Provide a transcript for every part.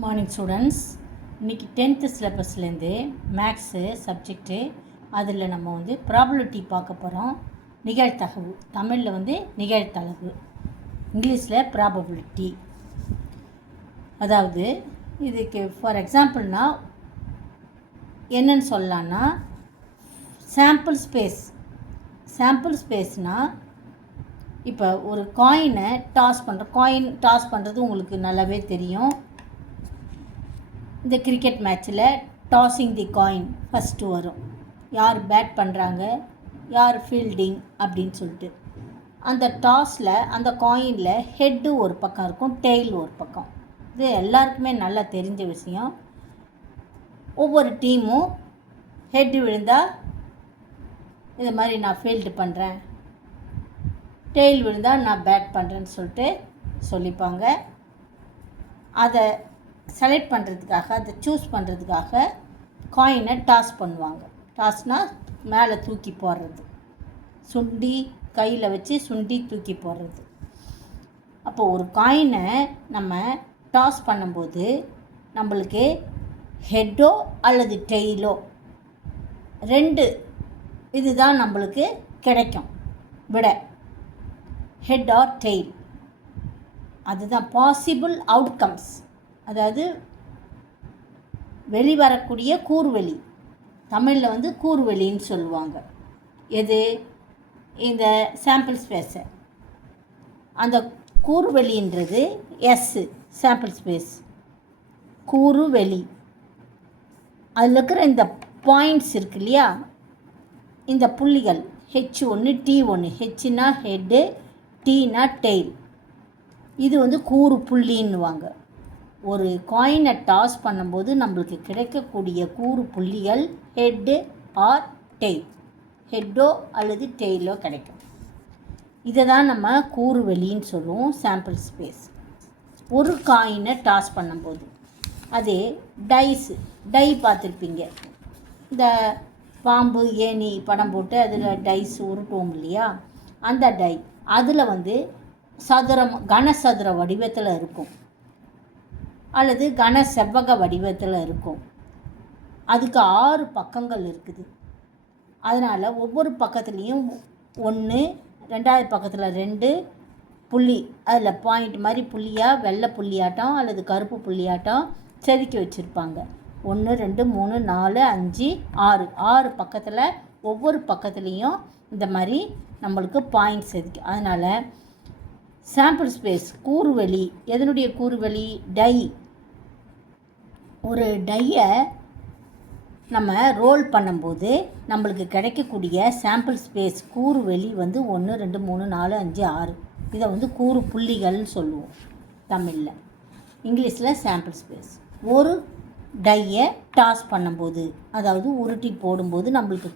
Morning students. இன்றைக்கி 10th சிலபஸ்லேருந்து maths subject அதில் நம்ம ப்ராபபிலிட்டி பார்க்க போகிறோம். நிகழ்தகவு தமிழில் நிகழ்தகவு, இங்கிலீஷில் ப்ராபபிலிட்டி. அதாவது இதுக்கு ஃபார் எக்ஸாம்பிள்னா என்னன்னு சொல்லலான்னா, சாம்பிள் ஸ்பேஸ்னால் இப்போ ஒரு காயினை டாஸ் பண்ணுறது உங்களுக்கு நல்லாவே தெரியும். இந்த கிரிக்கெட் மேட்ச்சில் டாஸிங் தி காயின் ஃபஸ்ட்டு வரும். யார் பேட் பண்ணுறாங்க, யார் ஃபீல்டிங் அப்படின்னு சொல்லிட்டு. அந்த டாஸில் அந்த காயினில் ஹெட்டு ஒரு பக்கம் இருக்கும், டெய்ல் ஒரு பக்கம். இது எல்லாருக்குமே நல்லா தெரிஞ்ச விஷயம். ஒவ்வொரு டீமும் ஹெட்டு விழுந்தால் இது மாதிரி நான் ஃபீல்டு பண்ணுறேன், டெய்ல் விழுந்தால் நான் பேட் பண்ணுறேன்னு சொல்லிட்டு சொல்லிப்பாங்க. அதை செலக்ட் பண்ணுறதுக்காக, அதை சூஸ் பண்ணுறதுக்காக காயினை டாஸ் பண்ணுவாங்க. டாஸ்னால் மேலே தூக்கி போடுறது, சுண்டி கையில் வச்சு சுண்டி தூக்கி போடுறது. அப்போ ஒரு காயினை நம்ம டாஸ் பண்ணும்போது நம்மளுக்கு ஹெட்டோ அல்லது டெய்லோ ரெண்டு இதுதான் நம்மளுக்கு கிடைக்கும் விட. ஹெட் ஆர் டெய்ல், அதுதான் பாசிபிள் அவுட்கம்ஸ். அதாவது வெளிவரக்கூடிய கூறுவெளி, தமிழில் கூறுவெளின்னு சொல்லுவாங்க. எது? இந்த சாம்பிள் ஸ்பேஸை. அந்த கூறுவெளின்றது எஸ்ஸு, சாம்பிள் ஸ்பேஸ் கூறுவெளி. அதில் இருக்கிற இந்த பாயிண்ட்ஸ் இருக்கு இல்லையா, இந்த புள்ளிகள் H1 T1. ஹெச்னா ஹெட்டு, டீனா டெய்ல். இது கூறு புள்ளின்னுவாங்க. ஒரு காயினை டாஸ் பண்ணும்போது நம்மளுக்கு கிடைக்கக்கூடிய கூறு புள்ளிகள் ஹெட்டு ஆர் டெய்ல், ஹெட்டோ அல்லது டெய்லோ கிடைக்கும். இதை தான் நம்ம கூறுவெளின்னு சொல்லுவோம், சாம்பிள் ஸ்பேஸ். ஒரு காயினை டாஸ் பண்ணும்போது அதே டை பார்த்துருப்பீங்க. இந்த பாம்பு ஏணி படம் போட்டு அதில் டைஸ் உருட்டுவோம் இல்லையா, அந்த டை அதில் கனசதுர வடிவத்தில் இருக்கும் அல்லது கன செவ்வக வடிவத்தில் இருக்கும். அதுக்கு 6 பக்கங்கள் இருக்குது. அதனால் ஒவ்வொரு பக்கத்துலேயும் 1, 2வது பக்கத்தில் 2 புள்ளி, அதில் பாயிண்ட் மாதிரி புள்ளியாக வெள்ளை புள்ளியாட்டம் அல்லது கருப்பு புள்ளியாட்டம் செதுக்கி வச்சுருப்பாங்க. 1 2 3 4 5 6 6 பக்கத்தில் ஒவ்வொரு பக்கத்துலேயும் இந்த மாதிரி நம்மளுக்கு பாயிண்ட் செதுக்கி. அதனால் சாம்பிள் ஸ்பேஸ் கூறுவெளி. எதனுடைய கூறுவெளி? டை. ஒரு டையை நம்ம ரோல் பண்ணும்போது நம்மளுக்கு கிடைக்கக்கூடிய சாம்பிள் ஸ்பேஸ் கூறுவெளி 1 2 3 4 5 6. இதை கூறு புள்ளிகள்னு சொல்லுவோம் தமிழில். இங்கிலீஷில் சாம்பிள் ஸ்பேஸ். ஒரு டையை டாஸ் பண்ணும்போது, அதாவது உருட்டி போடும்போது நம்மளுக்கு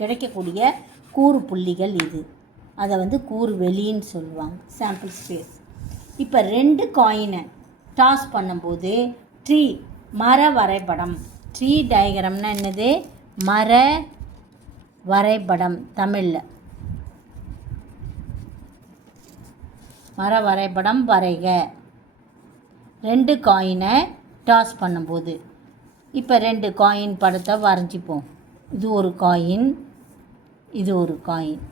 கிடைக்கக்கூடிய கூறு புள்ளிகள் இது. அதை கூறுவெளின்னு சொல்லுவாங்க, சாம்பிள் ஸ்பேஸ். இப்போ 2 காயினை டாஸ் பண்ணும்போது மர வரைபடம். ட்ரீ டயக்ராம்னா என்னது? மர வரைபடம் தமிழில். மர வரைபடம் வரைக. 2 காயினை டாஸ் பண்ணும்போது இப்போ 2 காயின் படத்தை வரைஞ்சிப்போம். இது ஒரு காயின், இது ஒரு காயின்,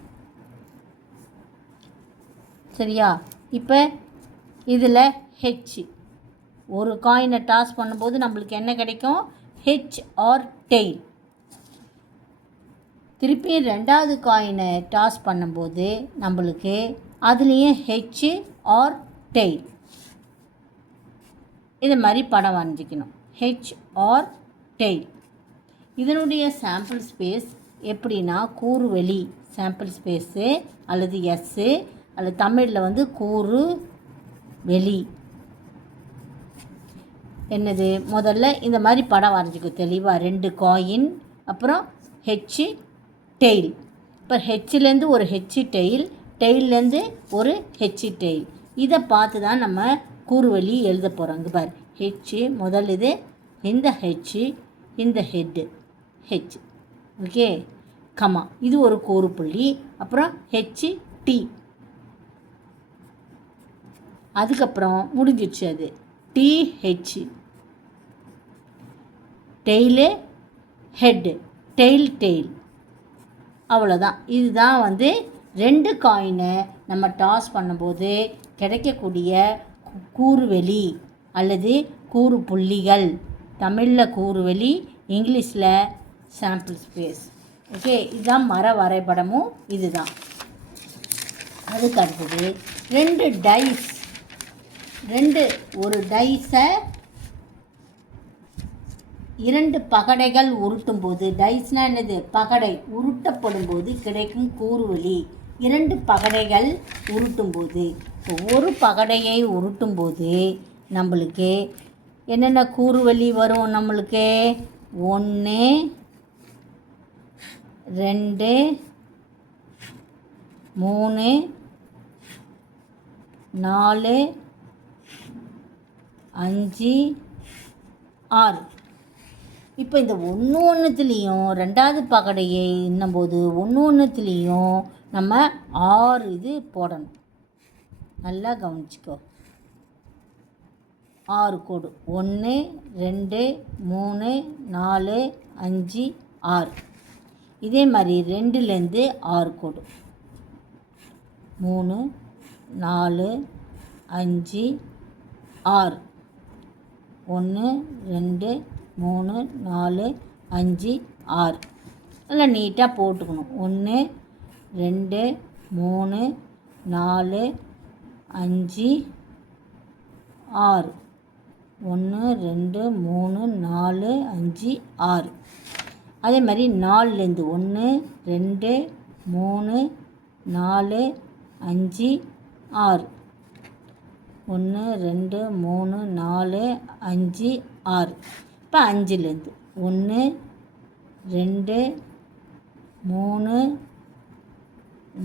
சரியா? இப்போ இதில் ஹெச். ஒரு காயினை டாஸ் பண்ணும்போது நம்மளுக்கு என்ன கிடைக்கும்? Head or tail. திருப்பி 2வது காயினை டாஸ் பண்ணும்போது நம்மளுக்கு அதுலேயும் ஹெச் ஆர் டெய்ல். இது மாதிரி படம் வரைஞ்சிக்கணும், ஹெச் ஆர் டெய்ல். இதனுடைய சாம்பிள் ஸ்பேஸ் எப்படின்னா கூறுவெளி, சாம்பிள் ஸ்பேஸு அல்லது எஸ்ஸு அல்லது தமிழில் கூறு வெளி. என்னது? முதல்ல இந்த மாதிரி படம் வரைஞ்சிக்கும் தெளிவாக. 2 காயின், அப்புறம் ஹெச் டெய்ல். இப்போ ஹெச்லேருந்து ஒரு ஹெச் டெய்ல், டெய்லேருந்து ஒரு ஹெச் டெய்ல். இதை பார்த்து தான் நம்ம கூறுவெளி எழுத போகிறோங்க. பார், ஹெச் முதல், இது இந்த ஹெச், இந்த ஹெட்டு ஹெச், ஓகே, கமா, இது ஒரு கூறு புள்ளி. அப்புறம் ஹெச் டி. அதுக்கப்புறம் முடிஞ்சிடுச்சு. அது TH. Tail, head, tail. அவ்வளோதான். இதுதான் வந்து 2 காயினை நம்ம டாஸ் பண்ணும்போது கிடைக்கக்கூடிய கூறுவெளி அல்லது கூறு புள்ளிகள். தமிழில் கூறுவெளி, இங்கிலீஷில் சாம்பிள் ஸ்பேஸ். ஓகே, இதுதான் மர வரைபடமும் இதுதான். அதுக்கு அடுத்தது 2 டைஸ். ஒரு டைஸை 2 பகடைகள் உருட்டும் போது, டைஸ்னால் என்னது? பகடை உருட்டப்படும் போது கிடைக்கும் கூறுவெளி. 2 பகடைகள் உருட்டும் போது, ஒரு பகடையை உருட்டும் போது நம்மளுக்கு என்னென்ன கூறுவெளி வரும்? நம்மளுக்கு 1 2 3 4 5 6. இப்போ இந்த ஒன்றுத்துலேயும் 2வது பகடையை இன்னும்போது ஒன்றுத்துலேயும் நம்ம 6 இது போடணும். நல்லா கவனிச்சிக்கோ. 6 கோடு. 1 2 3 4 5 6. இதே மாதிரி 2லேருந்து 6 கோடு. 3 4 5 6. 1 2 3 4 5 6. நல்லா நீட்டாக போட்டுக்கணும். 1 2 3 4 5 6. 1 2 3 4 5 6. அதே மாதிரி 4லேருந்து 1 2 3 4 5 6. 1 2 3 4 5 6. இப்போ 5லேருந்து 1 2 3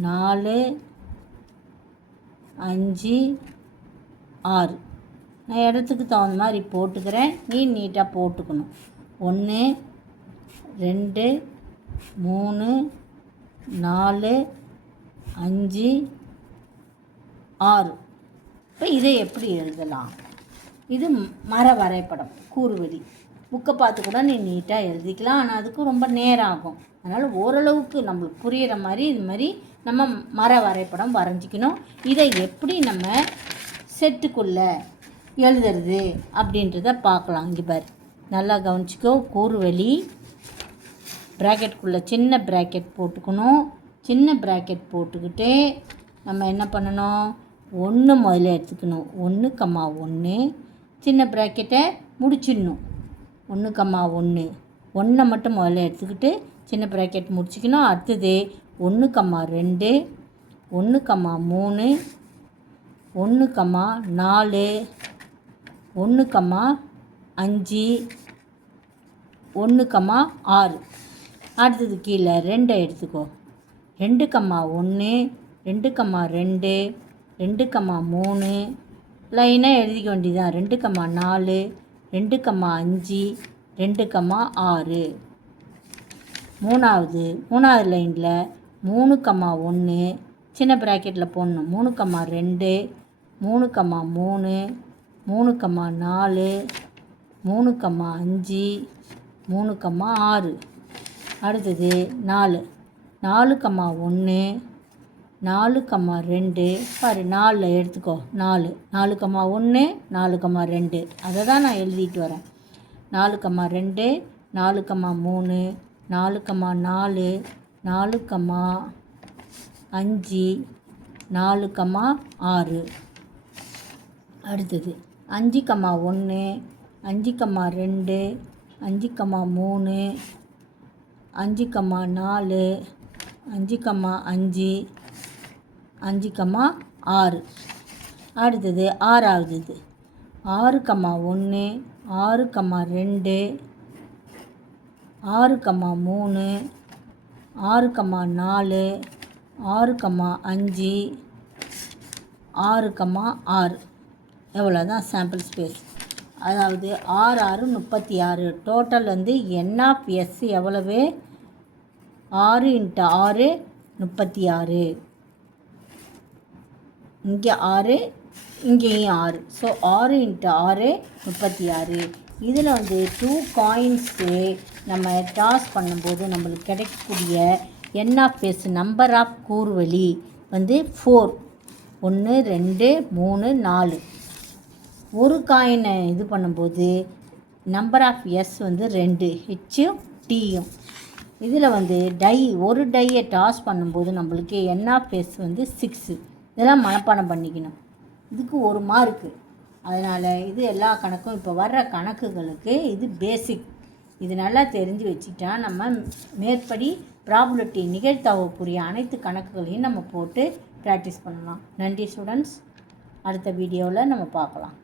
4 5 6. நான் இடத்துக்கு தகுந்த மாதிரி போட்டுக்கிறேன். நீட்டாக போட்டுக்கணும். 1 2 3 4 5 6. இப்போ இதை எப்படி எழுதலாம்? இது மர வரைபடம், கூறுவெளி. புக்கை பார்த்து கூட நீ நீட்டாக எழுதிக்கலாம். ஆனால் அதுக்கு ரொம்ப நேரம் ஆகும். அதனால் ஓரளவுக்கு நம்மளுக்கு புரிகிற மாதிரி இது மாதிரி நம்ம மர வரைபடம் வரைஞ்சிக்கணும். இதை எப்படி நம்ம செட்டுக்குள்ளே எழுதுறது அப்படின்றத பார்க்கலாம். இங்கே பாரு, நல்லா கவனிச்சிக்கோ. கூறுவெளி ப்ராக்கெட்டுக்குள்ளே சின்ன ப்ராக்கெட் போட்டுக்கணும். சின்ன ப்ராக்கெட் போட்டுக்கிட்டு நம்ம என்ன பண்ணணும்? 1 முதல்ல எடுத்துக்கணும். 1, 1. சின்ன ப்ராக்கெட்டை முடிச்சிடணும். 1, 1. 1 மட்டும் முதல்ல எடுத்துக்கிட்டு சின்ன ப்ராக்கெட் முடிச்சிக்கணும். அடுத்தது 1, 2 1, 3 1, 4 1, 5 1, 6. அடுத்தது கீழே 2 எடுத்துக்கோ. 2, 1 2, 2 2, 3. லைனாக எழுதிக்க வேண்டியதான். 2, 4 2, 5 2, 6. மூணாவது லைனில் 3, 1 சின்ன ப்ராக்கெட்டில் போடணும். 3, 2 3, 3 3, 4 3, 5 3, 6. அடுத்தது 4, 1 4, 2. பாரு, 4 எடுத்துக்கோ. 4, 1 4, 2. அதை தான் நான் எழுதிட்டு வரேன். 4, 2 4, 3 4, 4 4, 5 4, 6. அடுத்தது 5, 1 5, 2 5, 3 5, 4 5, 5 5, 6. அடுத்தது 6வது இது 6, 1 6, 2 6, 3 6, 4 6, 5 6, 6. எவ்வளோ தான் சாம்பிள் ஸ்பேஸ். அதாவது 6 6 36. டோட்டல் வந்து NF எவ்வளவு? 6 × 6 36. இங்கே 6 இங்கேயும் 6. ஸோ 6 × 6 36. இதில் வந்து 2 காயின்ஸு நம்ம டாஸ் பண்ணும்போது நம்மளுக்கு கிடைக்கக்கூடிய என் ஆஃப் எஸ் நம்பர் ஆஃப் கூறுவெளி வந்து 4. 1 2 3 4. ஒரு காயினை இது பண்ணும்போது நம்பர் ஆஃப் எஸ் வந்து 2 ஹெச்சும் டியும். இதில் வந்து ஒரு டையை டாஸ் பண்ணும்போது நம்மளுக்கு என் ஆஃப் எஸ் வந்து 6. இதெல்லாம் மனப்பாடம் பண்ணிக்கணும். இதுக்கு 1 மார்க்கு. அதனால் இது எல்லா கணக்கும் இப்போ வர்ற கணக்குகளுக்கு இது பேசிக். இது நல்லா தெரிஞ்சு வச்சுட்டா நம்ம மேற்படி ப்ராபபிலிட்டி நிகழ்தகவுக்குரிய அனைத்து கணக்குகளையும் நம்ம போட்டு ப்ராக்டிஸ் பண்ணலாம். நன்றி ஸ்டூடெண்ட்ஸ். அடுத்த வீடியோவில் நம்ம பார்க்கலாம்.